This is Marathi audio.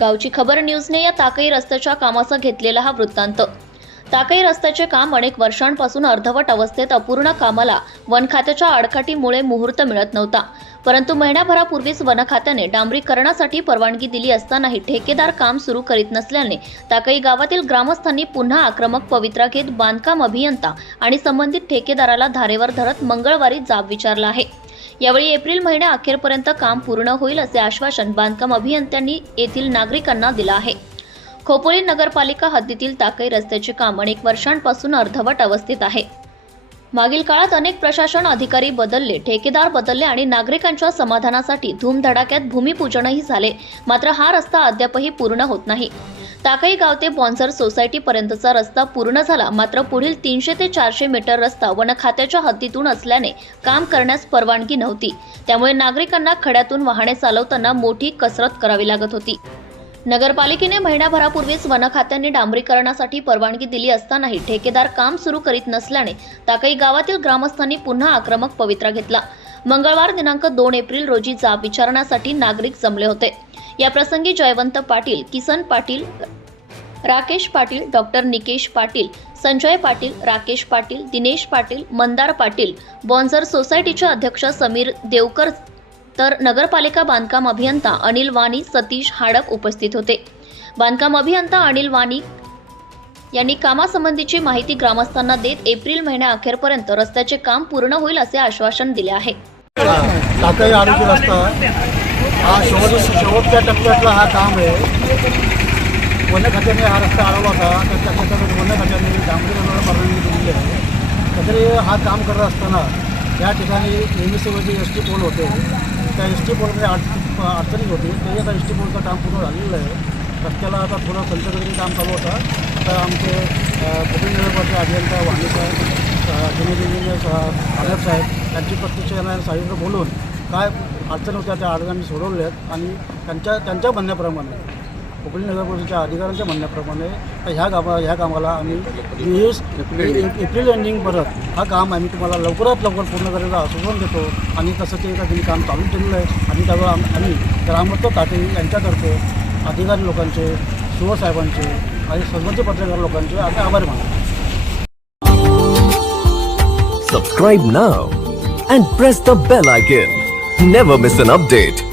गावची खबर न्यूजने या ताकई रस्त्याच्या कामाचा घेतलेला हा वृत्तांत. ताकई रस्त्याचे काम अनेक वर्षांपासून अर्धवट अवस्थेत अपूर्ण कामाला वन खात्याच्या आडकाठीमुळे मुहूर्त मिळत नव्हता. परंतु महिनाभरापूर्वीच वन खात्याने डांबरीकरणासाठी परवानगी दिली असतानाही ठेकेदार काम सुरू करीत नसल्याने ताकई गावातील ग्रामस्थांनी पुन्हा आक्रमक पवित्रा घेत बांधकाम अभियंता आणि संबंधित ठेकेदाराला धारेवर धरत मंगळवारी जाब विचारला आहे. यावेळी एप्रिल महिन्या अखेरपर्यंत काम पूर्ण होईल असे आश्वासन बांधकाम अभियंत्यांनी येथील नागरिकांना दिलं आहे. खोपोली नगरपालिका हद्दीतील ताकई रस्त्याचे काम अनेक वर्षांपासून अर्धवट अवस्थेत आहे. मागील काळात अनेक प्रशासन अधिकारी बदलले ठेकेदार बदलले आणि नागरिकांच्या समाधानासाठी धूमधडाक्यात भूमिपूजनही झाले. मात्र हा रस्ता अद्यापही पूर्ण होत नाही. ताकई गाव ते बॉन्सर सोसायटी पर्यंतचा रस्ता पूर्ण झाला. मात्र पुढील तीनशे ते चारशे मीटर रस्ता वन खात्याच्या हद्दीतून असल्याने काम करण्यास परवानगी नव्हती. त्यामुळे नागरिकांना खड्यातून वाहने चालवताना मोठी कसरत करावी लागत होती. नगरपालिकेने महिन्याभरापूर्वीच वन खात्याने डांबरीकरणासाठी परवानगी दिली असतानाही ठेकेदार काम सुरू करीत नसल्याने ताकई गावातील ग्रामस्थांनी पुन्हा आक्रमक पवित्रा घेतला. मंगळवार दिनांक दोन एप्रिल रोजी जाब विचारण्यासाठी नागरिक जमले होते. या प्रसंगी जयवंत पाटील किसन पाटील राकेश पाटील डॉक्टर निकेश पाटील संजय पाटील राकेश पाटील दिनेश पाटील मंदार पाटील बॉन्झर सोसायटीचे अध्यक्ष समीर देवकर तर नगरपालिका बांधकाम अभियंता अनिल वाणी सतीश हाडप उपस्थित होते. बांधकाम अभियंता अनिल वाणी यांनी कामासंबंधीची माहिती ग्रामस्थांना देत एप्रिल महिन्या अखेरपर्यंत रस्त्याचे काम पूर्ण होईल असे आश्वासन दिले आहे. हा शेवटच्या टप्प्यातला हा काम आहे. वन खात्याने हा रस्ता अडवला होता. तर त्याच्यात वन खात्याने डांबरीकरणाला परवानगी दिलेली आहे. तरी हा काम करत असताना या ठिकाणी M S S T pole होते. त्या एस टी पोलमध्ये अड अडचणी होती. तरी आता एस टी पोलचं काम पूर्ण झालेलं आहे. रस्त्याला आता थोडं संतगतीने काम चालू होतं. तर आमचे कोकण अभियंता वाणी साहेब जुनेद इंजिनियर साहेब यांची प्रत्यक्ष यांना साहित्य बोलून काय अडचण होत्या त्या अडचणी आहेत आणि त्यांच्या त्यांच्या म्हणण्याप्रमाणे कोकणी नगर अधिकाऱ्यांच्या म्हणण्याप्रमाणे ह्या कामा ह्या कामाला आम्ही वीस एप्रिल एप्रिल एंडिंग परत हा काम आम्ही तुम्हाला लवकरात लवकर पूर्ण करायचं आश्वासन देतो आणि तसं ते त्यांनी काम चालू केलेलं आहे आणि त्यावर आम्ही ग्रामस्थ ताटे यांच्यातर्फे अधिकारी लोकांचे शिवसाहेबांचे आणि सर्वच पत्रकार लोकांचे आम्ही आभार मानतो Subscribe now and press the bell icon. Never miss an update.